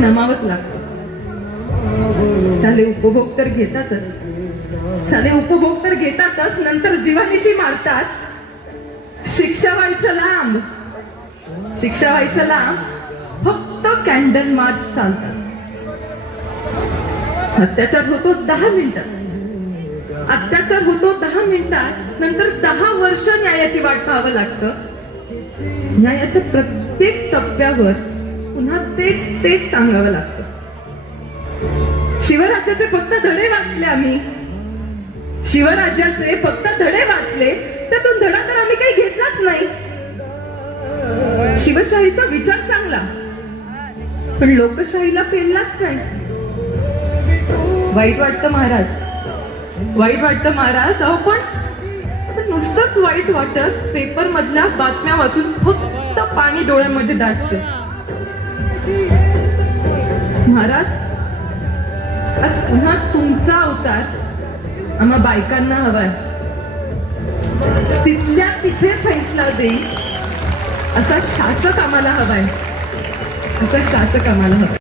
नमावंच लागतं. साले उपभोग तर घेतातच. साले उपभोग तर घेतातच नंतर जीवानिशी मारतात. शिक्षा व्हायचं लांब. शिक्षा व्हायचं लांब. फक्त कॅन्डल मार्च चालतात. अत्याचार होतो दहा मिनिटात. अत्याचार होतो दहा मिनिटात. नंतर दहा वर्ष न्यायाची वाट पाहावं लागतं. न्यायाच्या प्रत्येक टप्प्यावर पुन्हा तेच तेच सांगावं लागतं. शिवराज्याचे फक्त धडे वाचले आम्ही. शिवराज्याचे फक्त धडे वाचले त्यातून धडा तर आम्ही काही घेतलाच नाही. शिवशाहीचा विचार चांगला पण लोकशाहीला पेललाच नाही. वाईट वाटतं महाराज. वाईट वाटतं महाराज अहो पण नुसतंच वाईट वाटत पेपर मधल्या बातम्या वाचून फक्त पाणी डोळ्यामध्ये दाटतं. महाराज आज पुन्हा तुमचा अवतार आम्हा बायकांना हवाय. तिथल्या तिथे फैसला देईल असा शासक आम्हाला हवाय. असा शासक आम्हाला हवाय.